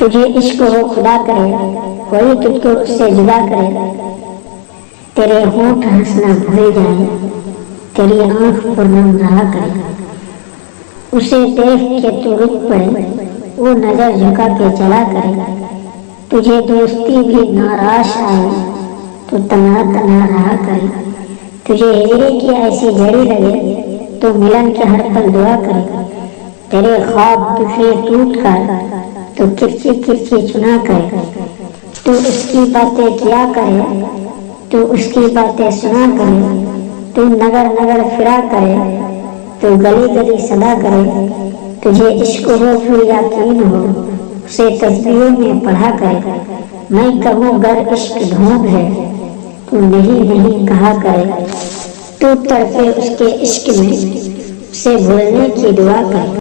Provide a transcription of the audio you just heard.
تجھے عشق ہو خدا کرے، کوئی تجھ کو اس سے جدا کرے، تیرے ہونٹ ہنسنا بھول جائے، تیری آنکھ پرنم رہا کرے، اسے دیکھ کے تو رک پڑے، وہ نظر جھکا کے چلا کرے، تجھے دوستی بھی ناراش آئے تو تنہا تنہا رہا کرے، تجھے ہجری کی ایسی جھڑی لگے تو ملن کے ہر پل دعا کرے، تیرے خواب بکھرے ٹوٹ کر تو کرچی کرچی چنا کرے، تو اس کی باتیں کیا کرے، تو اس کی باتیں سنا کرے، تو نگر نگر پھرا کرے، تو گلی گلی صدا کرے، تجھے عشق ہو پھر یقین ہو اسے تسبیحوں میں پڑھا کرے، میں کہوں گر عشق ڈھونگ ہے تو نہیں نہیں کہا کرے، تو تڑپے اس کے عشق میں اسے بھولنے کی دعا کرے۔